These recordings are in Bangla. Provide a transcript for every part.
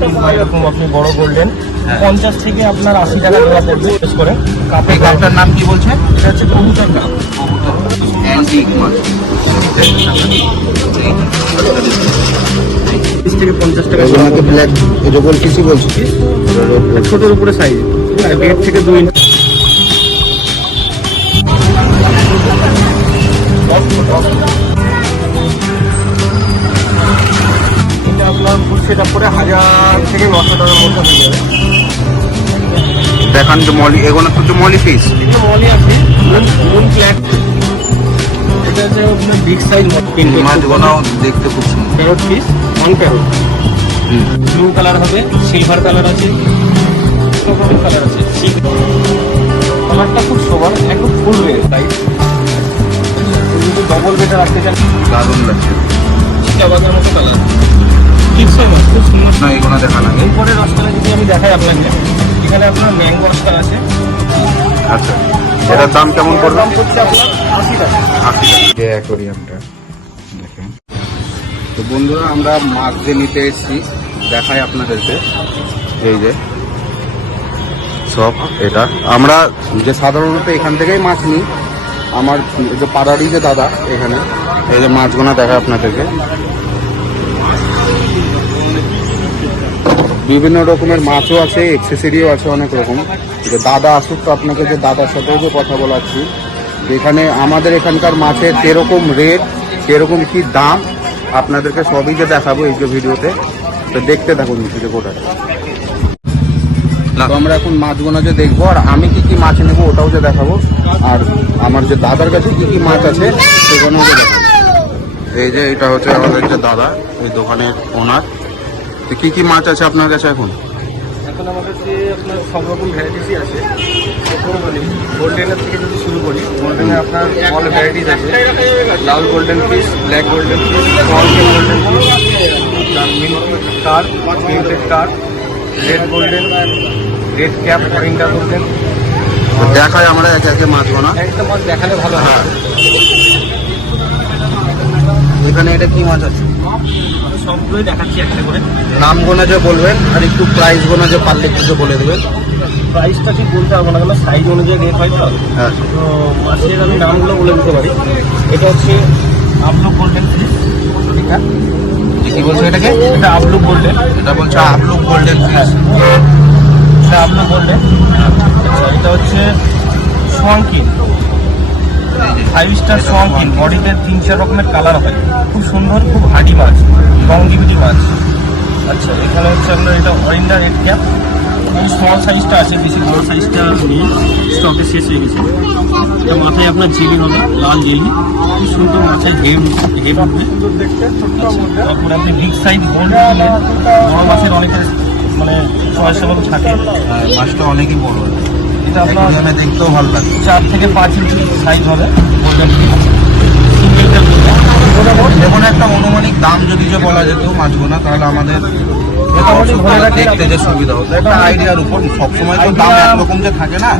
এরকম আপনি বড় গোল্ডেন হ্যাঁ। পঞ্চাশ থেকে আপনার আশি টাকা জোড়া পড়বে বিশেষ করে কাপে কাপটার নাম কি বলছে? এটা হচ্ছে কবুতর কাপ থেকে পঞ্চাশ টাকা ব্ল্যাক এটা গোল বলছি। ছোটোর উপরে সাইজ দেড় থেকে দুই আপনার ফুল সেট আপ করে হাজার থেকে নশো টাকার মধ্যে হয়ে যাবে। দেখান তো মলি এগুলো তো মলি পিস এটা মলি আছে মুন ফ্ল্যাট এটা হচ্ছে আপনার বিগ সাইজ মাছগুলো দেখতে খুব সুন্দর। Parrot piece one parrot blue colour হবে সিলভার কালার আছে রকমের কালার আছে কালারটা খুব সবার একদম ফুল রেড যদি ডবল বেটা রাখতে চান দারুণ লাগছে। চিটাবাগের মতো কালার খুব সুন্দর। না এগুলো এরপরে রসকালা যদি আমি দেখাই আপনাকে এখানে আপনার ম্যাঙ্গো আছে। আচ্ছা এটার দাম কেমন পড়বে? দাম পড়ছে আপনার আশি টাকা। আশি টাকা। যে অ্যাকোরিয়ামটা দেখেন। তো বন্ধুরা আমরা মাছ যে নিতে এসেছি। দেখাই আপনাদেরকে। এই যে সব এটা। আমরা যে সাধারণত এখান থেকেই মাছ নিই আমার যে পাড়ারই যে দাদা এখানে এই যে মাছগুলো দেখায় আপনাদেরকে। বিভিন্ন রকমের মাছও আছে এক্সেসরিও আছে অনেক রকম। যে দাদা আসুক, তো আপনাকে যে দাদার সাথেও যে কথা বলাচ্ছি এখানে আমাদের এখানকার মাছের কীরকম রেট কীরকম কি দাম, আপনাদেরকে সবই যে দেখাবো এই যে ভিডিওতে, তো দেখতে থাকুন ভিডিও গোটাটা তো আমরা এখন মাছগুলো যে দেখব, আর আমি কি কি মাছ নেব ওটাও যে দেখাবো, আর আমার যে দাদার কাছে কি কি মাছ আছে সেগুলোও যে দেখাবো। এই যে এটা হচ্ছে আমাদের যে দাদা, এই দোকানের ওনার তো কি কি মাছ আছে আপনার কাছে এখন? এখন আমার কাছে আপনার সব রকম ভ্যারাইটিসই আছে বলি গোল্ডেনের থেকে যদি শুরু করি গোল্ডেনে আপনার অল ভ্যারাইটিস আছে। লাল golden fish black golden fish golden fish কার মিল্কেড কার red golden red cap oranda golden তো দেখাই আমরা একে একে মাছগুলো একটা মাছ দেখালে ভালো হয়। এখানে এটা কি মাছ আছে? সবগুলোই দেখাচ্ছি একটা করে। নাম গোনা যে বলবেন আর একটু প্রাইস গোনা যে পারলে যে বলে দেবেন। প্রাইসটা ঠিক বলতে পারব না কেন সাইজ অনুযায়ী রেট হয় তো। হ্যাঁ। তো মাছের আমি নামগুলো বলে দিতে পারি। এটা হচ্ছে আমলুক গোল্ডেন ফিশ ঠিক আছে কি বলছো এটাকে? এটা আমলুক গোল্ডেন এটা বলছো আবলু গোল্ডেন ফিশ এটা গোল্ডেন আচ্ছা এটা হচ্ছে সোয়াংকিন ফাইভ স্টার সোয়াংকিন বডিতে তিন চার রকমের কালার হয়। খুব সুন্দর খুব হাডি মাছ লংজিভিটি মাছ। আচ্ছা এখানে হচ্ছে আপনার এটা অরিন্ডা রেড ক্যাপ খুব স্মল সাইজটা আছে বেশি বড় সাইজটা নেই স্টকে শেষ হয়ে গেছে। এটা মাথায় আপনার জেলি হবে লাল জেলি। খুব সুন্দর মাছের হেম হেম আচ্ছা, তারপরে আপনি বিগ সাইজ গোল্ড বড় মাছের অনেকের মানে চয়েস এবং থাকে। হ্যাঁ, মাছটা অনেকই বড় এটা আপনার এখানে দেখতেও ভালো লাগে। চার থেকে পাঁচ ইঞ্চি সাইজ হবে যেমন একটা অনুমানিক দাম যদি যে বলা যেত মাছগুলো তাহলে আমাদের দেখতে যে সুবিধা হতো। একটা আইডিয়ার উপর। সবসময় তো দাম একরকম যে থাকে না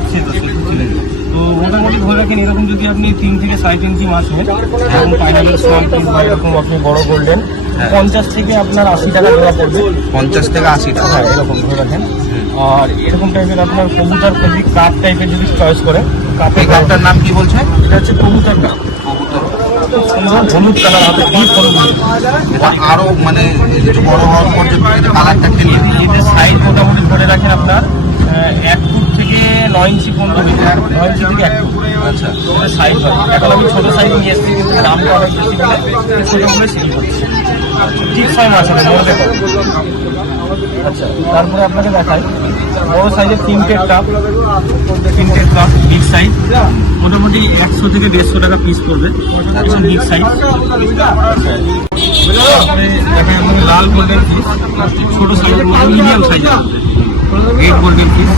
তো মোটামুটি ধরে রাখেন এরকম যদি আপনি তিন থেকে সাড়ে তিন ইঞ্চি মাছ নেন এরকম পাইনাপেল সোয়াল পিস বা এরকম আপনি বড় গোল্ডেন হ্যাঁ। পঞ্চাশ থেকে আপনার আশি টাকা জোড়া পড়বে। পঞ্চাশ থেকে আশি টাকা। হ্যাঁ এরকম ধরে রাখেন। আর এরকম টাইপের আপনার কবুতর যদি কাপ টাইপের যদি চয়েস করে কাপের কাপটার নাম কি বলছে? এটা হচ্ছে কবুতর কাপ হলুদ কালার হবে ডিপ হলুদ এটা আরও মানে একটু বড় হওয়ার পর্যন্ত কালারটা খেলে এদের সাইজ মোটামুটি ধরে রাখেন আপনার এক নয় ইঞ্চি পর্যন্ত নয় ইঞ্চি থেকে এক আচ্ছা। সাইজ হয় এখন আমি ছোটো সাইজ নিয়ে এসেছি কিন্তু দামটা অনেক বেশি বলে ছোটোগুলো সেল করছি ঠিক সাইজ আছে আচ্ছা তারপরে আপনাকে দেখাই। বড় সাইজের তিনটে কাপ তিনটে কাপ বিগ সাইজ মোটামুটি একশো থেকে দেড়শো টাকা পিস পড়বে। বিগ সাইজ তারপরে দেখেন লাল গোল্ডেন পিস ছোটো সাইজের medium size red golden fish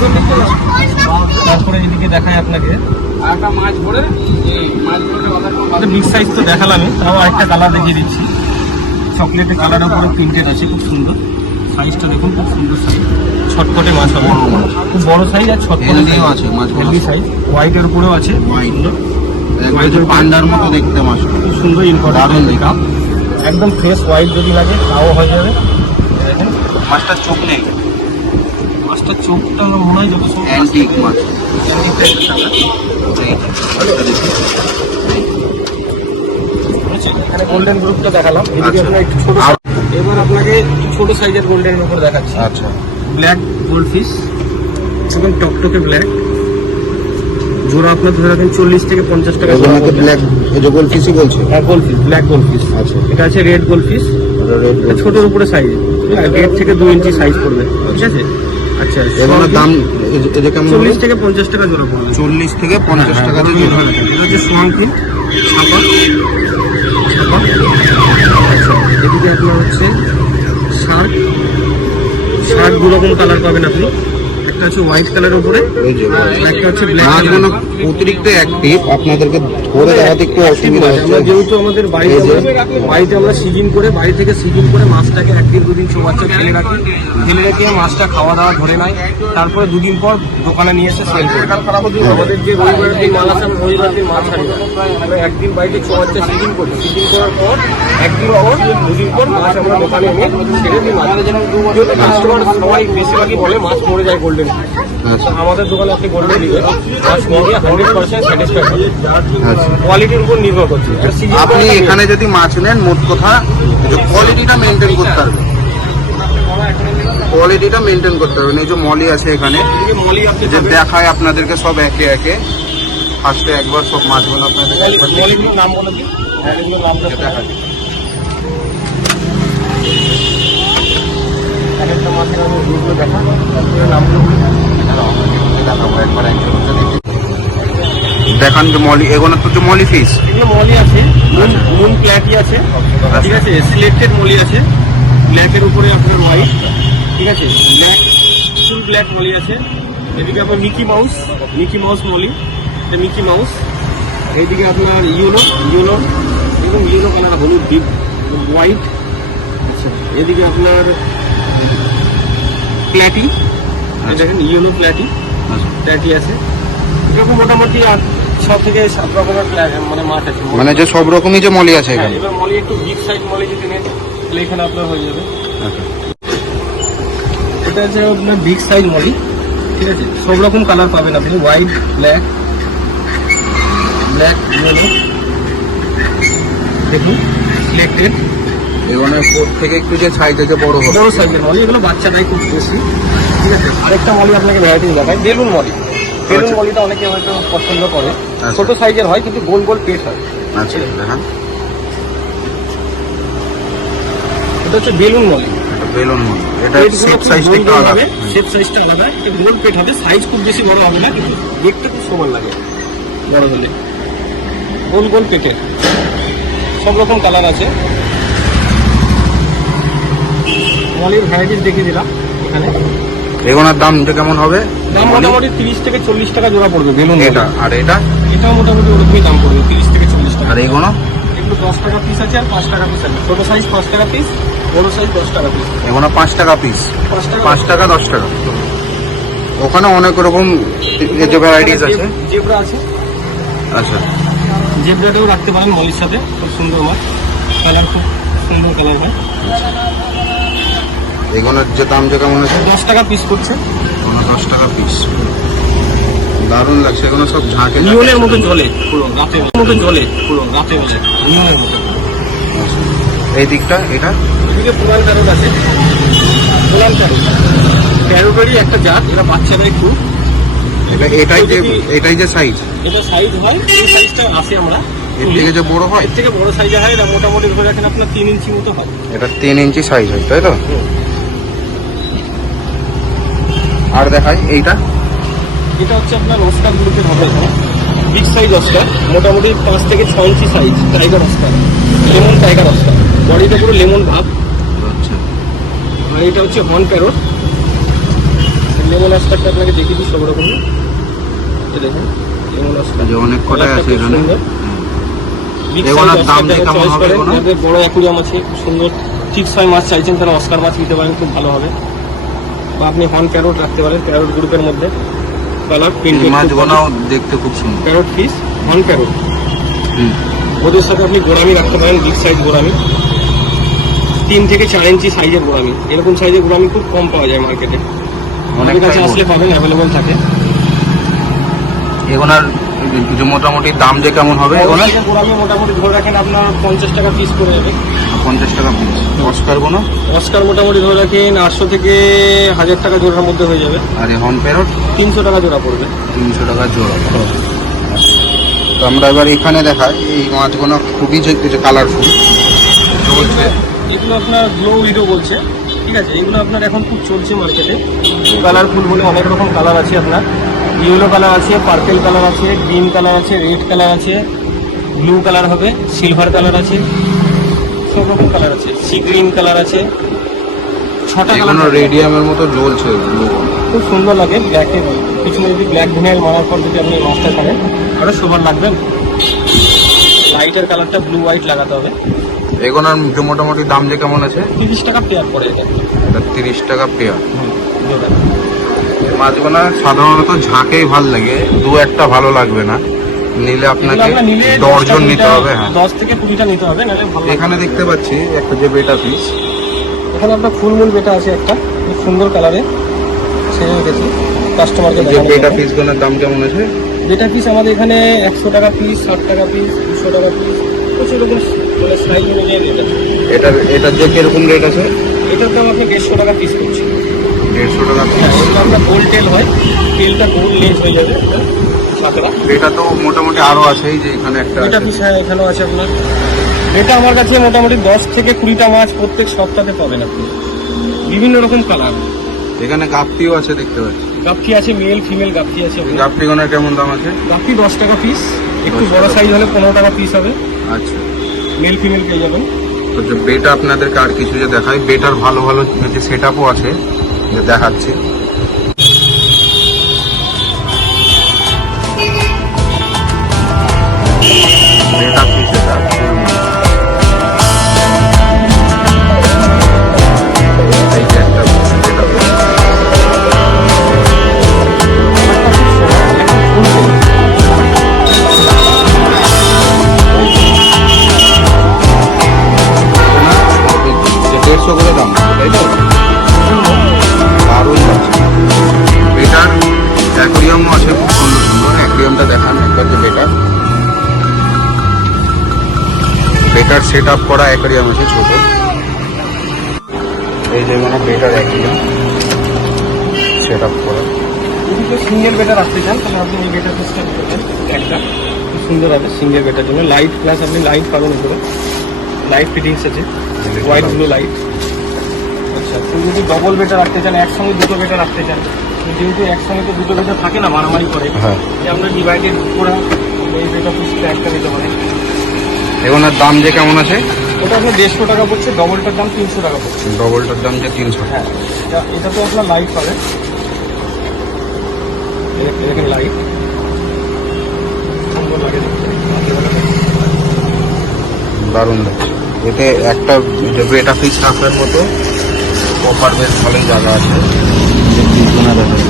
তারপরে এদিকে দেখাই আপনাকে। বিগ সাইজ তো দেখালামই তাও আরেকটা কালার দেখিয়ে দিচ্ছি। চকলেটের কালারের উপরে প্রিন্টেড আছে খুব সুন্দর। সাইজটা দেখুন খুব সুন্দর সাইজ ছটপটে মাছ হবে। খুব বড় সাইজ আর ছটপটে আছে মাছগুলো হেলদি সাইজ হোয়াইটের উপরেও আছে। একদম পান্ডার মতো দেখতে মাছ। খুব সুন্দর ইনকো দারুণ দেখা একদম ফ্রেশ হোয়াইট যদি লাগে তাও হয়ে যাবে। দেখেন মাছটার চোখ নেই। মাছটার চোখটা মনে হয় যত সময় অ্যান্টিক মাছ? এখানে গোল্ডেন গ্রুপটা দেখালাম। এদিকে আচ্ছা। আপনার একটু ছোট এবার আপনাকে ছোট সাইজের গোল্ডেন উপর দেখাচ্ছি। আচ্ছা। ব্ল্যাক গোল্ড ফিশ এবং টকটকে ব্ল্যাক জোড়া আপনার ধরে রাখেন চল্লিশ থেকে পঞ্চাশ টাকা। ব্ল্যাক এই যে গোল কিসি বলছে? হ্যাঁ goldfish black goldfish আচ্ছা। এটা আছে রেড গোল্ড ফিশ ওটা red ছোটোর উপরে সাইজ দেড় থেকে দু ইঞ্চি সাইজ পড়বে। ঠিক আছে? আচ্ছা এগুলোর দাম কেমন চল্লিশ থেকে পঞ্চাশ টাকা জোড়া পড়বে চল্লিশ থেকে পঞ্চাশ টাকা দিয়ে জোড়া। এটা হচ্ছে সোয়াংকিন ছাপা ছাপা আচ্ছা, এদিকে আপনার হচ্ছে শার্ট শার্ট দু রকম কালার পাবেন আপনি একটা হচ্ছে হোয়াইট কালার উপরে। একটা হচ্ছে ব্ল্যাক মাছগুলো অতিরিক্ত অ্যাক্টিভ আপনাদেরকে ধরে দেখাতে একটু অসুবিধা হচ্ছে। যেহেতু আমাদের বাড়িতে যে- আমরা- বাড়িতে আমরা সিজিন করে বাড়ি থেকে সিজিন করে মাছটাকে একদিন দুদিন চৌবাচ্চা ফেলে রাখি। ফেলে রেখে মাছটা খাওয়া দাওয়া ধরে নেয়। তারপরে দুদিন পর দোকানে নিয়ে এসে সেল করি। আমাদের যে রবিবার দিন মাল আসে রবিবার দিন মাছ ছাড়ি আমরা একদিন বাড়িতে চৌবাচ্চা সিজিন করি। সিজিন করার পর একদিন পর দুদিন পর মাছ আমরা দোকানে এনে ছেড়ে দিই মাছ কাস্টমার সবাই বেশিরভাগই বলে মাছ মরে যায় গোল্ডেন আমাদের দোকানে আপনি গোল্ডেন নিবেন মাছ নিয়ে হান্ড্রেড পার্সেন্ট স্যাটিসফাইড আচ্ছা। কোয়ালিটির উপর নির্ভর করছে। আপনি এখানে যদি মাছ নেন মোট কথা কোয়ালিটিটা মেনটেন করতে হবে। কোয়ালিটিটা মেনটেন করতে হবে। এই যে মলি আছে এখানে যে দেখায় আপনাদেরকে সব একে একে। ফার্স্টে একবার সব মাছগুলো একবার নাম বলে মলিগুলোর নামটা দেখা দিই। এক আমি রূপগুলো দেখা নামগুলো দেখাবো একবার একজন দেখান যে মলি এগুলো তো যে মলি ফিস এগুলো মলি আছে মুন মুন প্ল্যাটি আছে। ঠিক আছে সিলেক্টেড মলি আছে। ব্ল্যাকের উপরে আপনার হোয়াইট ঠিক আছে ব্ল্যাক ফুল ব্ল্যাক মলি আছে। এদিকে আপনার Mickey Mouse Mickey Mouse molly এটা মিকি মাউস এইদিকে আপনার ইউনো ইউনো এবং ইউনো কালার হলুদ ডিপ হোয়াইট আচ্ছা এদিকে আপনার প্ল্যাটি এই দেখেন ইউনো প্ল্যাটি প্ল্যাটি আছে। এরকম মোটামুটি ছ থেকে সাত রকমের মানে মাঠ আছে। মানে যে সব রকমই যে মলি আছে হ্যাঁ, এখানে এবার মলি একটু বিগ সাইজ মলি যদি নেন তাহলে এখানে আপনার হয়ে যাবে। আচ্ছা। এটা হচ্ছে আপনার বিগ সাইজ মলি ঠিক আছে? সব রকম কালার পাবেন আপনি হোয়াইট ব্ল্যাক ব্ল্যাক ইয়েলো দেখুন সিলেক্টেড ফোর থেকে একটু যে সাইজ আছে বড় হবে। বড় সাইজের মলি এগুলো বাচ্চা নাই খুব বেশি। ঠিক আছে? আরেকটা মলি আপনাকে ভ্যারাইটি দেখায় বেলুন মলি বেলুন আচ্ছা। মলিটা অনেকে হয়তো পছন্দ করে। আচ্ছা। ছোট সাইজের হয় কিন্তু গোল গোল পেট হয়। আচ্ছা দেখান এটা হচ্ছে বেলুন মলি বেলুন এটা সাইজটা একটু আলাদা। শেপ সাইজটা আলাদা একটু গোল পেট হবে। সাইজ খুব বেশি বড় হবে না কিন্তু দেখতে খুব সমান লাগে। বড় হলে। গোল গোল পেটের সব রকম কালার আছে। মলির ভ্যারাইটিস দেখিয়ে দিলাম এখানে। এগুলোর দামটা কেমন হবে? দাম মোটামুটি তিরিশ থেকে চল্লিশ টাকা জোড়া পড়বে বেলুন এটা আর এটা? এটাও মোটামুটি ওরকমই দাম পড়বে তিরিশ থেকে চল্লিশ টাকা। আর এগুলো এগুলো দশ টাকা পিস আছে আর পাঁচ টাকা পিস আছে। ছোটো সাইজ পাঁচ টাকা পিস বড় সাইজ দশ টাকা পিস এগুলো পাঁচ টাকা পিস পাঁচ টাকা দশ টাকা। ওখানে অনেক রকম যে ভ্যারাইটিস আছে। জেব্রা আছে। আচ্ছা। জেব্রাটাও রাখতে পারেন মলির সাথে খুব সুন্দর মাছ কালার খুব সুন্দর কালার হয়। এগুলোর যে দাম যে কেমন আছে? দশ টাকা পিস করছে এগুলো দশ টাকা পিস দারুণ লাগছে এগুলো সব ঝাঁকে। নিয়নের মতো জলে পুরো রাতে মতো জলে পুরো রাতে বেলে নিয়নের মতো। এই দিকটা এটা? এদিকে পোলাল প্যারোট আছে। পোলাল প্যারোট প্যারোটেরই একটা জাত এরা বাচ্চারা একটু এটা এটাই যে এটাই যে সাইজ এটা সাইজ হয় এই সাইজটা আসে আমরা। এর থেকে যে বড় হয়? এর থেকে বড় সাইজে হয় এটা মোটামুটি ধরে রাখেন আপনার তিন ইঞ্চি মতো হবে। এটা তিন ইঞ্চি সাইজ হয় তাই তো? আর দেখাই এইটা। এটা হচ্ছে আপনার অস্কার গ্রুপের হবে বিগ সাইজ অস্কার মোটামুটি পাঁচ থেকে ছ inch size tiger oscar lemon tiger oscar বডিটা পুরো লেমন ভাব। আচ্ছা। আর এটা হচ্ছে হর্ন প্যারোট লেমন অস্কারটা আপনাকে দেখিয়ে দিই সব রকমের এই দেখুন লেমন অস্কার যে অনেক কটাই আছে এখানে? যাদের বড় অ্যাকুরিয়াম আছে সুন্দর। ঠিক ছয় মাছ চাইছেন তারা অস্কার মাছ নিতে পারেন খুব ভালো হবে। বা আপনি হর্ন প্যারোট রাখতে পারেন প্যারোট গ্রুপের মধ্যে। কালার প্রিন্ট মাছ মাছগুলো দেখতে খুব সুন্দর। প্যারোট ফিস হর্ন প্যারোট ওদের সাথে আপনি গোড়ামি রাখতে পারেন বিগ সাইজ গোড়ামি। তিন থেকে চার ইঞ্চি সাইজের গোড়ামি। এরকম সাইজের গোড়ামি খুব কম পাওয়া যায় মার্কেটে অনেক কাছে আসলে পাবেন অ্যাভেলেবল থাকে। এগুলোর যে মোটামুটি দাম যে কেমন হবে ওনার গোড়ামি মোটামুটি ধরে রাখেন আপনার পঞ্চাশ টাকা পিস করে যাবে পঞ্চাশ টাকা পিস অস্কার কোনো? অস্কার মোটামুটি ধরে রাখেন আটশো থেকে হাজার টাকা জোড়ার মধ্যে হয়ে যাবে। আর হর্ন প্যারট তিনশো টাকা জোড়া পড়বে। তিনশো টাকা জোড়া। তো আমরা এবার এখানে দেখাই এই মাছগুলো খুবই যে কালারফুল এগুলো আপনার গ্লো উইডো বলছে ঠিক আছে? এগুলো আপনার এখন খুব চলছে মার্কেটে কালারফুল বলে অনেক রকম কালার আছে আপনার। ইয়েলো কালার আছে পার্পেল কালার আছে গ্রিন কালার আছে রেড কালার আছে ব্লু কালার হবে সিলভার কালার আছে সব রকম কালার আছে সি গ্রিন কালার আছে। ছটা কালার রেডিয়ামের মতো জ্বলছে। খুব সুন্দর লাগে ব্ল্যাকে পিছনে যদি ব্ল্যাক ভিনাইল মারার পর যদি আপনি মাছটা খাবেন আরও সবার লাগবে। লাইটের কালারটা ব্লু হোয়াইট লাগাতে হবে। এগুলোর মোটামুটি দাম যে কেমন আছে? তিরিশ টাকা পেয়ার পড়ে এটা তিরিশ টাকা পেয়ার মাছগুলো সাধারণত ঝাঁকেই ভালো লাগে দু একটা ভালো লাগবে না। নিলে আপনাকে দশজন নিতে হবে হ্যাঁ। দশ থেকে কুড়িটা নিতে হবে। এখানে দেখতে পাচ্ছি একটা যে বেটা পিস এখানে আপনার ফুলমুল বেটা আছে একটা খুব সুন্দর কালারে সেই রেখেছি কাস্টমারকে যে বেটা পিসগুলোর দাম কেমন আছে বেটা পিস আমাদের এখানে একশো টাকা পিস ষাট টাকা পিস দুশো টাকা পিস প্রচুর রকম সাইজ অনুযায়ী রেট আছে। এটার এটার যে কীরকম রেট আছে? এটার দাম আপনি দেড়শো টাকা পিস করছি দেড়শো টাকা হ্যাঁ আপনার গোল টেল হয় তেলটা গোল লেজ হয়ে যাবে এটা তো মোটামুটি আরও আছে এই যে এখানে একটা এটা পিস হ্যাঁ এখানেও আছে আপনার। এটা আমার কাছে মোটামুটি দশ থেকে কুড়িটা মাছ প্রত্যেক সপ্তাহে পাবেন আপনি। বিভিন্ন রকম কালার। এখানে গাপ্তিও আছে দেখতে পাচ্ছি। গাপ্পি আছে মেল ফিমেল গাপ্পি আছে আপনার। গাপ্তিগুলোর কেমন দাম আছে? গাপ্পি দশ টাকা পিস একটু 10 বড় সাইজ হলে পনেরো টাকা পিস হবে। আচ্ছা। মেল ফিমেল পেয়ে যাবেন। তো বেটা আপনাদেরকে আর কিছু যে দেখাই বেটার ভালো ভালো যে সেট আপও আছে দেখাচ্ছি। এটা আপ করা অ্যাকোরিয়াম আছে ছোট। এই যে মানে বেটার অ্যাকোরিয়াম সেট আপ করা। সিঙ্গেল বেটার রাখতে চান তাহলে আপনি এই বেটা পিসটা নিতে পারেন একটা খুব সুন্দর হবে সিঙ্গেল বেটার জন্য। লাইট প্লাস আপনি লাইট পাবেন এগুলো লাইট ফিটিংস আছে হোয়াইট ব্লু লাইট আচ্ছা তুমি যদি ডবল বেটা রাখতে চান একসঙ্গে দুটো বেটা রাখতে চান যেহেতু একসঙ্গে তো দুটো বেটা থাকে না মারামারি করে হ্যাঁ। যে আমরা ডিভাইডেড করা এই বেটার একটা নিতে পারেন এগুলোর দাম যে কেমন আছে? ওটা আপনার দেড়শো টাকা পড়ছে ডবলটার দাম তিনশো টাকা পড়ছে। ডবলটার দাম যে তিনশো। হ্যাঁ এটা- এটা তো আপনার লাইট পাবেন লাইট। দারুণ লাগছে। এতে একটা বেটা পিস রাখার মতো প্রপার বেশ ভালোই জায়গা আছে। দেখা।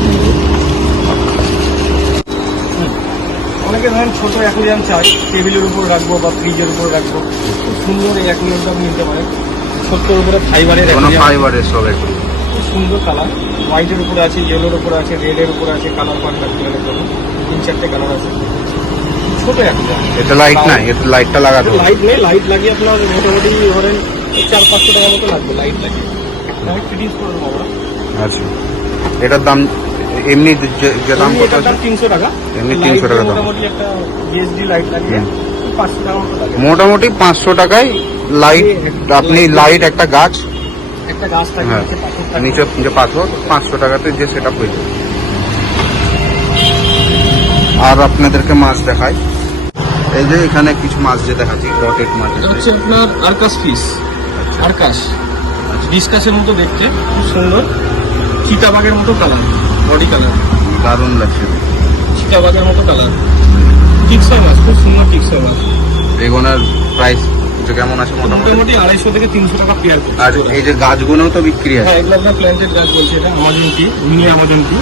অনেকে ধরেন ছোট অ্যাকুরিয়াম চাই টেবিলের উপর রাখব বা ফ্রিজের উপর রাখব। খুব সুন্দর এই অ্যাকুরিয়ামটা আপনি নিতে পারেন। সত্তর উপরে ফাইবারের ফাইবারের সব খুব সুন্দর কালার হোয়াইটের উপরে আছে ইয়েলোর উপরে আছে রেডের উপরে আছে কালার পান অ্যাকুরিয়ামের জন্য। তিন চারটে কালার আছে। ছোট অ্যাকুরিয়াম এতে লাইট লাইটটা লাগাতে লাইট নেই লাইট লাগিয়ে আপনার মোটামুটি ধরেন চার পাঁচশো টাকার মতো লাগবে লাইট লাগিয়ে। লাইট ফিটিংস করে দেবো আমরা আচ্ছা। এটার দাম এমনি যে- দাম কত আছে? তিনশো টাকা। এমনি 300 টাকা দাম। মোটামুটি একটা বিএসডি লাইট লাগিয়ে হুম। পাঁচশো টাকায় লাইট আপনি লাইট একটা গাছ। একটা গাছ হ্যাঁ নিচে পাথর যে পাথর পাঁচশো টাকাতে যে সেট আপ হয়ে যাবে। আর আপনাদেরকে মাছ দেখাই। এই যে এখানে কিছু মাছ যে দেখাচ্ছি ডটেড মাছ হচ্ছে আপনার আরকাস ফিস আরকাস ডিসকাসের মতো দেখতে। খুব সুন্দর। চিতাবাগের মতো কালার বডি কালার দারুণ লাগছে। চিতাবাগের মতো কালার টিকসয় মাছ খুব সুন্দর টিকসয় মাছ। বেগুনের প্রাইস যে কেমন আছে মোটামুটি? মোটামুটি? আড়াইশো থেকে তিনশো টাকা পেয়ার আর এই যে গাছগুলোও তো বিক্রি আছে। হ্যাঁ এগুলো আপনার প্ল্যান্টেড গাছ বলছে এটা আমাজন টি মিনি আমাজন টি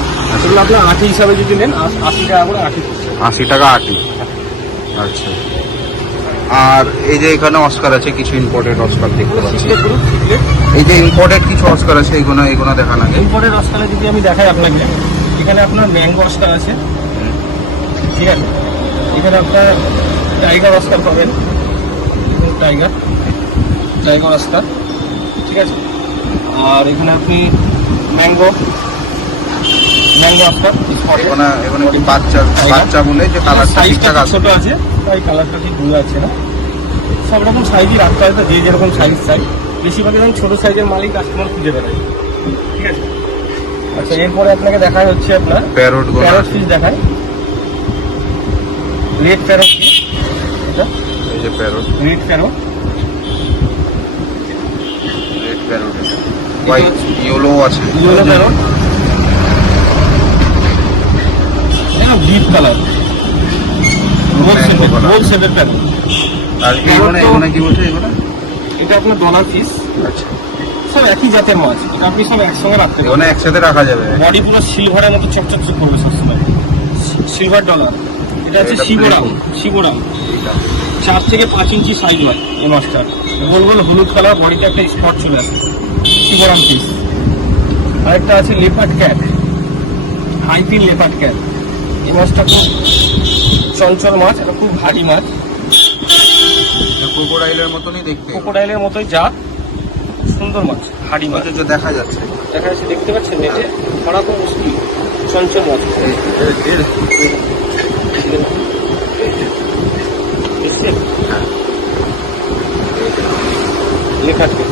এগুলো আপনার আঠি হিসাবে যদি নেন আশি টাকা করে আঠি আশি টাকা আটি। আচ্ছা। আর এই যে এখানে অস্কার আছে কিছু ইম্পোর্টেড অস্কার দেখতে পাচ্ছি। এই যে ইম্পোর্টেড কিছু অস্কার আছে এগুলো এগুলো দেখা আগে ইম্পোর্টেড অস্কারে যদি আমি দেখাই আপনাকে এখানে আপনার ম্যাঙ্গো অস্কার আছে। ঠিক আছে? এখানে আপনার টাইগার অস্কার পাবেন। টাইগার টাইগার অস্কার ঠিক আছে? আর এখানে আপনি ম্যাঙ্গো ম্যাঙ্গো অস্কার এখানে এখানে কি বাচ্চা বাচ্চা বলে যে কালারটা ঠিকঠাক আছে? ছোট আছে তাই কালারটা ঠিক বোঝা যাচ্ছে না। সব রকম সাইজই রাখতে হয় যে যেরকম সাইজ চাই। বেশিরভাগ এখন ছোট সাইজের মালিক কাস্টমার খুঁজে বেড়ায়। ঠিক আছে? আচ্ছা এরপরে আপনাকে দেখা হচ্ছে আপনার প্যারোট প্যারট ফিস দেখায়। রেড প্যারট ফিস এটা? এই যে parrot red parrot red parrot white yellow আছে। Yellow parrot deep colour. Mango শেপের প্যারট আর কি বলছে এগুলো? এটা আপনার ডলার ফিস আচ্ছা। সব একই জাতের মাছ এটা আপনি সব একসঙ্গে রাখতে পারেন একসাথে রাখা যাবে। বডি পুরো সিলভারের মতো চকচক চক করবে সবসময়। সিলভার ডলার এটা হচ্ছে শিবরাম। শিবরাম। চার থেকে পাঁচ ইঞ্চি সাইজ হয় এই মাছটার। গোল গোল হলুদ কালার বডিতে একটা স্পট চলে আসে। শিবরাম পিস আরেকটা আছে লেপার্ড ক্যাট হাইপিন লেপার্ড ক্যাট মাছটা খুব চঞ্চল মাছ এটা খুব ভারী মাছ। ক্রোকোডাইলের মতনই দেখতে। ক্রোকোডাইলের মতোই জাত সুন্দর মাছ হাড়ি মাছ। যে দেখা যাচ্ছে। দেখা যাচ্ছে দেখতে পাচ্ছেন নেটে? ধরা খুব মুশকিল চঞ্চল মাছ। আছে।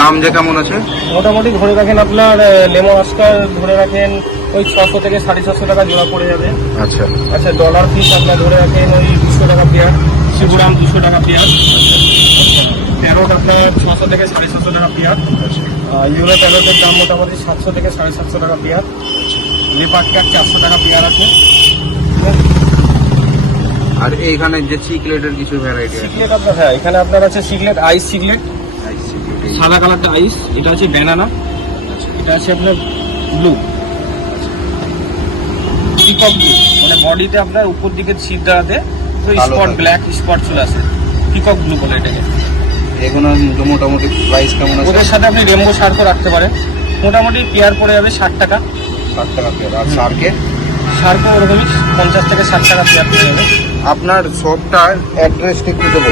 দাম যে কেমন আছে? মোটামুটি ধরে রাখেন আপনার লেমন অস্কার ধরে রাখেন ওই ছশো থেকে সাড়ে ছশো টাকা জোড়া পড়ে যাবে। আচ্ছা। আচ্ছা ডলার পিস আপনার ধরে রাখেন ওই দুশো টাকা পেয়ার শিবুরাম দুশো টাকা পেয়ার। প্যারোট আপনার ছশো থেকে সাড়ে ছশো টাকা পেয়ার। ইউরো প্যারোটের দাম মোটামুটি সাতশো থেকে সাড়ে সাতশো টাকা পেয়ার। লেপার ক্যাট চারশো টাকা পেয়ার আছে। আর এইখানে যে চিকলেটের কিছু ভ্যারাইটি আছে? সিগলেট আপনার হ্যাঁ এখানে আপনার আছে সিগলেট আইস সিগলেট সাদা কালারটা আইস এটা আছে ব্যানানা। এটা আছে আপনার ব্লু। পিকক মানে বডিতে আপনার উপর দিকে ছিদ্রাতে তো কালো স্পট ব্ল্যাক স্পট চলে আসে। পিকক ব্লু বলে এটাকে। এগুলো মোটামুটি প্রাইস কেমন আছে? ওদের সাথে আপনি রেমবো শার্কও রাখতে পারেন। মোটামুটি পেয়ার পড়ে যাবে ষাট টাকা। ষাট টাকা পেয়ার আর সার্কে শার্কও ওরকমই পঞ্চাশ থেকে ষাট টাকা পেয়ার পড়ে যাবে। আপনার শপটার অ্যাড্রেসটা একটু দেবো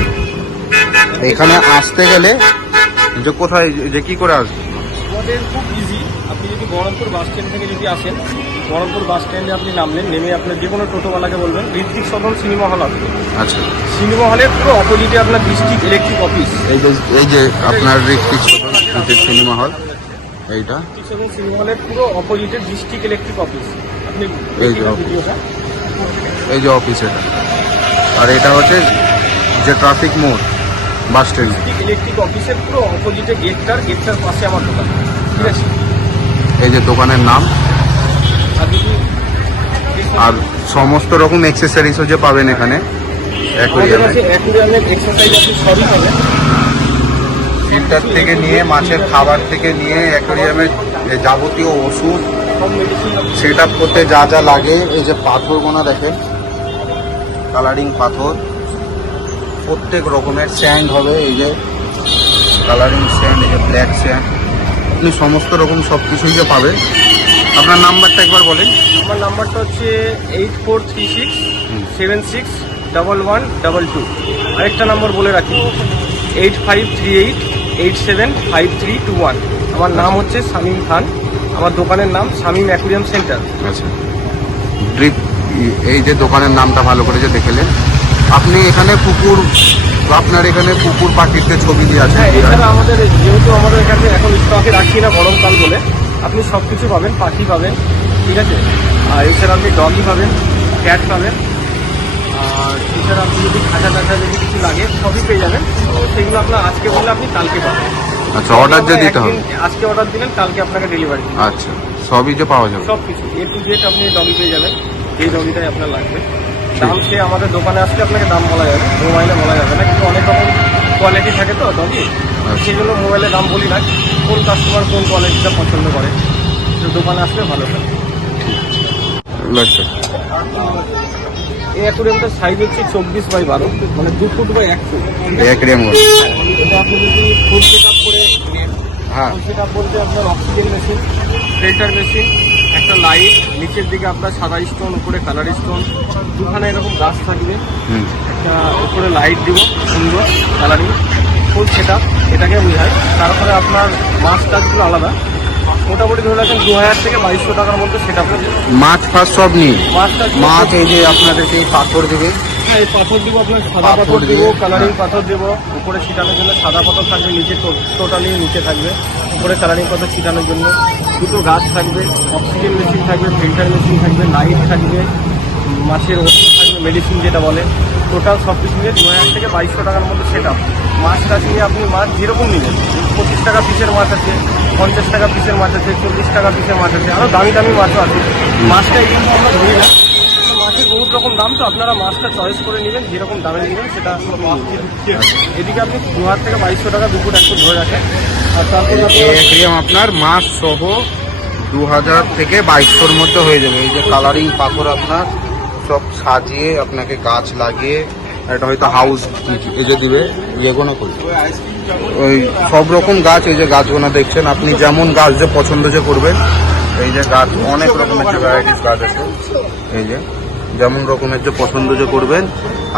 এখানে আসতে গেলে যে কোথায় যে কি করে আসবে? আমাদের খুব ইজি আপনি যদি বহরমপুর বাস স্ট্যান্ড থেকে যদি আসেন বহরমপুর বাস স্ট্যান্ডে আপনি নামলেন নেমে আপনার যে কোনো টোটোওয়ালাকে বলবেন ঋত্বিক সদন সিনেমা হল আছে। আচ্ছা। সিনেমা হলের পুরো অপোজিটে আপনার ডিস্ট্রিক্ট ইলেকট্রিক অফিস। এই যে এই যে আপনার ঋত্বিক সদন সিনেমা হল এইটা? ঋত্বিক সদন সিনেমা হলের পুরো অপোজিটে ডিস্ট্রিক্ট ইলেকট্রিক অফিস। আপনি এই যে এই যে অফিস এটা। আর এটা হচ্ছে যে ট্রাফিক মোড় বাস স্ট্যান্ড। ইলেকট্রিক অফিসের পুরো অপোজিটে গেটটার গেটটার পাশে আমার দোকান। ঠিক আছে? এই যে দোকানের নাম আর সমস্ত রকম এক্সেসরিজও যে পাবেন এখানে। ফিল্টার থেকে নিয়ে মাছের খাবার থেকে নিয়ে অ্যাকোরিয়ামের যাবতীয় ওষুধ সেট আপ করতে যা যা লাগে। এই যে পাথর গোনা দেখেন কালারিং পাথর। প্রত্যেক রকমের স্যান্ড হবে এই যে কালারিং স্যান্ড এই যে ব্ল্যাক স্যান্ড আপনি সমস্ত রকম সব কিছুই যে পাবেন। আপনার নাম্বারটা একবার বলেন। আমার নাম্বারটা হচ্ছে eight four three six seven six double one double two. আরেকটা নম্বর বলে রাখি eight five three eight eight seven five three two one. আমার নাম হচ্ছে শামীম খান আমার দোকানের নাম শামীম অ্যাকুরিয়াম সেন্টার। আচ্ছা। ড্রিপ এই যে দোকানের নামটা ভালো করে যে দেখেলেন আপনি এখানে পুকুর আপনার এখানে পুকুর পাখিতে ছবি দিয়ে আছে হ্যাঁ এছাড়া আমাদের যেহেতু আমাদের এখানে এখন স্টকে রাখি না গরমকাল বলে আপনি সব কিছু পাবেন পাখি পাবেন ঠিক আছে? আর এছাড়া আপনি ডগি পাবেন ক্যাট পাবেন আর এছাড়া আপনি যদি খাঁচা টাচা যদি কিছু লাগে সবই পেয়ে যাবেন। তো সেগুলো আপনার আজকে বললে আপনি কালকে পাবেন। আচ্ছা অর্ডার যে দিতে হবে। আজকে অর্ডার দিলেন কালকে আপনাকে ডেলিভারি আচ্ছা সবই যে পাওয়া যাবে। সব কিছু এ টু জেড আপনি ডগি পেয়ে যাবেন এই ডগিটাই আপনার লাগবে। দাম সে আমাদের দোকানে আসলে আপনাকে দাম বলা যাবে মোবাইলে বলা যাবে না কিন্তু অনেক রকম কোয়ালিটি থাকে তো ডগি সেই জন্য মোবাইলে দাম বলি না। কোন কাস্টমার কোন কোয়ালিটিটা পছন্দ করে? দোকানে আসলে ভালো থাকে লাস্ট এই অ্যাকোরিয়ামটার সাইজ হচ্ছে চব্বিশ বাই বারো মানে দু ফুট বাই এক ফুট। অ্যাকুরিয়াম এটা আপনি যদি ফুল সেট আপ করে নেন হ্যাঁ। ফুল সেট আপ বলতে আপনার অক্সিজেন মেশিন ফিল্টার মেশিন একটা লাইট নিচের দিকে আপনার সাদা স্টোন উপরে কালার স্টোন দুখানে এরকম গাছ থাকবে। উপরে লাইট দিব সুন্দর কালারিং ফুল সেট এটাকে বোঝায়। তারপরে আপনার মাছ টাছগুলো আলাদা। মোটামুটি ধরে রাখেন দু হাজার থেকে বাইশশো টাকার মধ্যে সেট আপ মাছ ফাছ সব নিয়ে মাছ মাছ এই যে আপনাদের সেই পাথর দেবে। হ্যাঁ, এই পাথর দিব আপনার সাদা পাথর দিব কালারিং। পাথর দিব। উপরে ছিটানোর জন্য সাদা পাথর থাকবে নিচে টোটালি নিচে থাকবে। উপরে কালারিং পাথর ছিটানোর জন্য দুটো গাছ থাকবে অক্সিজেন মেশিন থাকবে ফিল্টার মেশিন থাকবে লাইট থাকবে মাছের ওষুধ থাকবে মেডিসিন যেটা বলে। টোটাল সব কিছু নিয়ে দু হাজার থেকে বাইশশো টাকার মধ্যে সেট আপ মাছ টাছ নিয়ে আপনি মাছ যেরকম নেবেন পঁচিশ টাকা পিসের মাছ আছে পঞ্চাশ টাকা পিসের মাছ আছে চল্লিশ টাকা পিসের মাছ আছে আরও দামি দামি মাছও আছে। মাছটা এই কিন্তু আমরা ধরি না মাছের বহুত রকম দাম তো আপনারা মাছটা চয়েস করে নেবেন যেরকম দামে নেবেন সেটা এদিকে আপনি দু হাজার থেকে বাইশশো টাকা দুপুর একটু ধরে রাখেন। আর তারপরে আপনার মাছ সহ দু হাজার থেকে বাইশশোর মধ্যে হয়ে যাবে। এই যে কালারিং পাথর আপনার সব সাজিয়ে আপনাকে গাছ লাগিয়ে এটা হয়তো হাউস যে দিবে ইয়েগুলো করি ওই সব রকম গাছ এই যে গাছগুলো দেখছেন, আপনি যেমন গাছ যে পছন্দ যে করবেন, এই যে গাছ, অনেক রকমের যে ভ্যারাইটিস গাছ আছে, এই যে যেমন রকমের যে পছন্দ যে করবেন,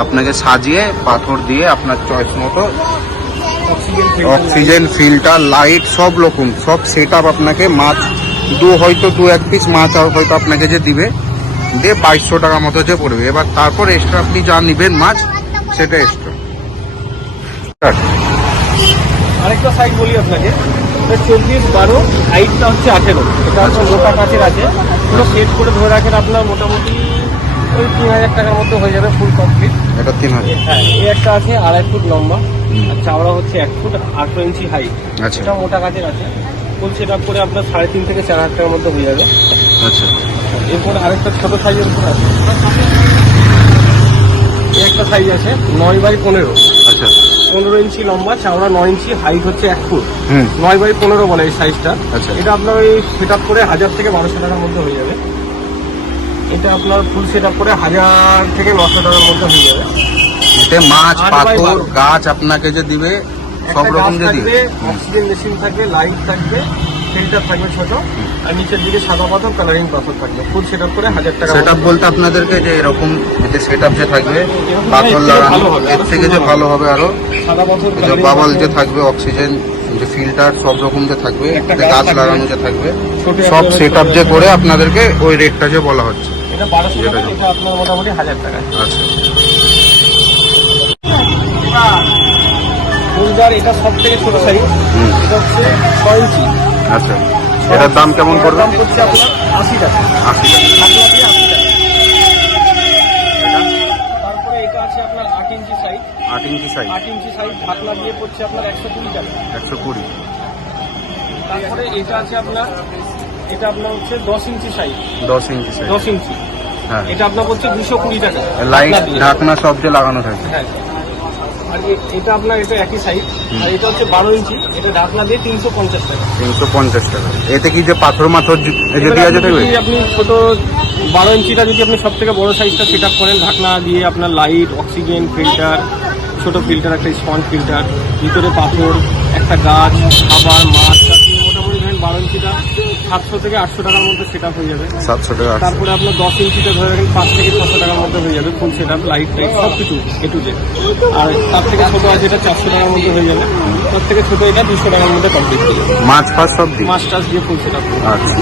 আপনাকে সাজিয়ে পাথর দিয়ে আপনার চয়েস মতো অক্সিজেন ফিল্টার লাইট সব রকম, সব সেট আপনাকে মাছ, দু হয়তো দু এক পিস মাছ হয়তো আপনাকে যে দিবে দিয়ে বাইশশো টাকা মতো যে পড়বে। এবার তারপর এক্সট্রা আপনি যা নেবেন মাছ সেটা এক্সট্রা আরেকটা সাইজ বলি আপনাকে। চব্বিশ বারো হাইটটা হচ্ছে আঠেরো। এটা আপনার মোটা কাছের আছে। পুরো সেট করে ধরে রাখেন আপনার মোটামুটি ওই তিন হাজার টাকার মধ্যে হয়ে যাবে ফুল কমপ্লিট এটা তিন হাজার। হ্যাঁ এই একটা আছে আড়াই ফুট লম্বা। আর চাওড়া হচ্ছে এক ফুট আঠারো ইঞ্চি হাইট আচ্ছা। এটা মোটা কাছের আছে। ফুল সেট আপ করে আপনার সাড়ে তিন থেকে চার হাজার টাকার মধ্যে হয়ে যাবে। আচ্ছা। এরপরে আরেকটা ছোট সাইজের উপর আছে। একটা সাইজ আছে নয় বাই পনেরো। আচ্ছা। পনেরো ইঞ্চি লম্বা চাওড়া নয় ইঞ্চি হাইট হচ্ছে এক ফুট। হুম। নয় বাই পনেরো বলে এই সাইজটা আচ্ছা। এটা আপনার ওই সেট আপ করে হাজার থেকে বারোশো টাকার মধ্যে হয়ে যাবে। এটা আপনার ফুল সেট আপ করে হাজার থেকে নশো টাকার মধ্যে হয়ে যাবে। এতে মাছ পাথর গাছ আপনাকে যে দিবে সব রকম যে দিবে। অক্সিজেন মেশিন থাকবে লাইট থাকবে ফিল্টার থাকবে ছোট আর নিচের দিকে সাদা পাথর কালারিং পাথর থাকবে। ফুল সেট আপ করে হাজার টাকা সেট বলতে আপনাদেরকে যে এরকম যে সেট যে থাকবে পাথর লাগানো এর থেকে যে ভালো হবে আরও। সাদা পাথর বাবল যে থাকবে অক্সিজেন যে ফিল্টার সব রকম যে থাকবে গাছ লাগানো যে থাকবে সব সেট ছোট যে করে আপনাদেরকে ওই রেটটা যে বলা হচ্ছে। এটা বারোশো টাকা এটা আপনার মোটামুটি হাজার টাকা। আচ্ছা। ফুলদার এটা সব থেকে ছোট সাইজ এটা হচ্ছে ছয় ইঞ্চি। আচ্ছা। এটার দাম কেমন পড়বে? দাম আপনার আশি টাকা। আশি টাকা। তারপরে এটা আছে আপনার আট ইঞ্চি সাইজ আট ইঞ্চি সাইজ আট ইঞ্চি সাইজ পড়ছে আপনার একশো কুড়ি টাকা। একশো কুড়ি। তারপরে এটা আছে আপনার এটা আপনার হচ্ছে দশ ইঞ্চি সাইজ দশ ইঞ্চি সাইজ দশ ইঞ্চি। হ্যাঁ। এটা আপনার দুশো কুড়ি টাকা। লাইট ঢাকনা ঢাকনা সব যে লাগানো থাকে। হ্যাঁ। আর এটা আপনার এটা একই সাইজ আর এটা হচ্ছে বারো ইঞ্চি। এটা ঢাকনা দিয়ে তিনশো পঞ্চাশ টাকা। তিনশো পঞ্চাশ টাকা। এতে কি যে পাথর মাথর যে- এই যে দেওয়া আপনি যদি ছোট বারো ইঞ্চিটা যদি আপনি সব থেকে বড় সাইজটা সেট আপ করেন ঢাকনা দিয়ে আপনার লাইট অক্সিজেন ফিল্টার ছোট ফিল্টার একটা স্পঞ্জ ফিল্টার ভিতরে পাথর একটা গাছ খাবার মাছ মোটামুটি ধরেন বারো ইঞ্চিটা। সাতশো থেকে আটশো টাকার মধ্যে সেট হয়ে যাবে। সাতশো টাকা তারপরে আপনার দশ ইঞ্চিটা ধরে রাখেন পাঁচ থেকে ছশো টাকার মধ্যে হয়ে যাবে ফুল সেট লাইট টাইট সব কিছু এ টু জেড আর তার থেকে ছোট আছে এটা চারশো টাকার মধ্যে হয়ে যাবে। তার থেকে ছোট এটা দুশো টাকার মধ্যে কমপ্লিট হয়ে যাবে। মাছ ফাছ সব মাছ টাছ দিয়ে ফুল সেট আপ আচ্ছা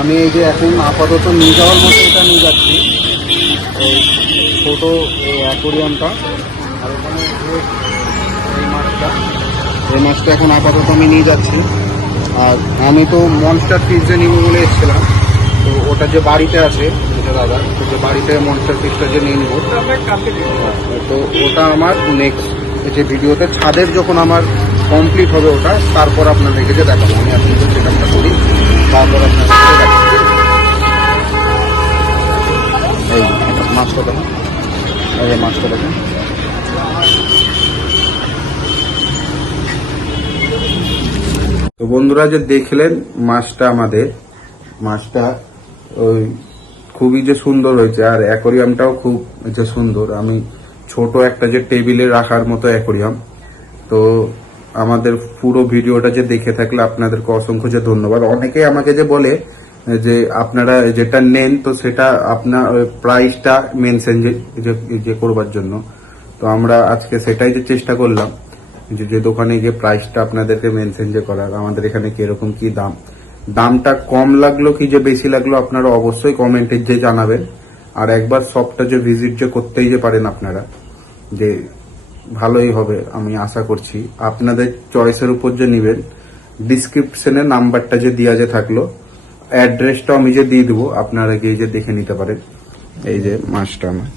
আমি এই যে এখন আপাতত নিয়ে যাওয়ার মতো এটা নিয়ে যাচ্ছি। এই ছোট এই অ্যাকোরিয়ামটা আর ওখানে এই মাছটা। এই মাছটা এখন আপাতত আমি নিয়ে যাচ্ছি। আর আমি তো মনস্টার ফিশে নিব বলে এসেছিলাম, তো ওটা যে বাড়িতে আছে যেটা দাদা, তো যে বাড়িতে মনস্টার ফিশটা যে নিয়ে নিবো। তো ওটা আমার নেক্সট যে ভিডিওতে ছাদের যখন আমার কমপ্লিট হবে ওটা, তারপর আপনাদেরকে যে দেখাবো। আমি এখন যে সেটআপটা করি, তারপর আপনাদেরকে এই মাছটা দেখুন। মাছটা দেখুন। তো বন্ধুরা যে দেখলেন মাছটা আমাদের, মাছটা ওই খুবই যে সুন্দর হয়েছে, আর অ্যাকোরিয়ামটাও খুব যে সুন্দর। আমি ছোট একটা যে টেবিলে রাখার মতো অ্যাকোরিয়াম। তো আমাদের পুরো ভিডিওটা যে দেখে থাকলে আপনাদেরকে অসংখ্য যে ধন্যবাদ। অনেকেই আমাকে যে বলে, যে আপনারা যেটা নেন, তো সেটা আপনার প্রাইসটা মেনশন যে করবার জন্য। তো আমরা আজকে সেটাই যে চেষ্টা করলাম। যে যে দোকানে গিয়ে প্রাইসটা আপনাদেরকে মেনশন যে করার, আমাদের এখানে কীরকম কি দাম? দামটা কম লাগল কি যে বেশি লাগল আপনারা অবশ্যই কমেন্টে যে জানাবেন। আর একবার সবটা যে ভিজিট যে করতেই যে পারেন আপনারা, যে ভালোই হবে আমি আশা করছি। আপনাদের চয়েসের উপর যে নিবেন ডিসক্রিপশনে নাম্বারটা যে দেওয়া যে থাকল অ্যাড্রেসটা আমি যে দিয়ে দেবো, আপনারা গিয়ে যে দেখে নিতে পারেন। এই যে মাছটা আমার।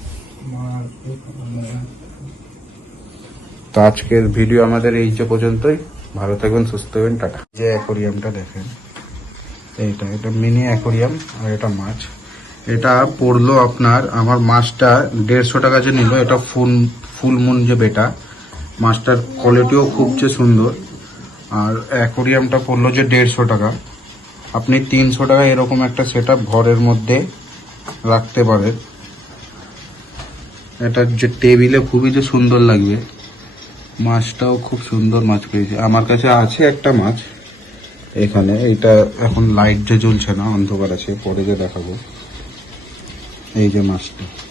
তো আজকের ভিডিও আমাদের এই যে পর্যন্তই। ভালো থাকবেন, সুস্থ থাকবেন টাটা। যে অ্যাকোরিয়ামটা দেখেন, এইটা, এটা মিনি অ্যাকোরিয়াম আর এটা মাছ। এটা পড়ল আপনার, আমার মাছটা দেড়শো টাকা যে নিল, এটা ফুল ফুল মুন যে বেটা, মাছটার কোয়ালিটিও খুব যে সুন্দর। আর অ্যাকোরিয়ামটা পড়ল যে দেড়শো টাকা। আপনি তিনশো টাকা এরকম একটা সেট ঘরের মধ্যে রাখতে পারেন। এটা যে টেবিলে খুবই যে সুন্দর লাগবে। মাছটাও খুব সুন্দর মাছ পেয়েছে। আমার কাছে আছে একটা মাছ। এখানে এটা এখন লাইট যে জ্বলছে না, অন্ধকার আছে, পরে যে দেখাবো। এই যে মাছটা।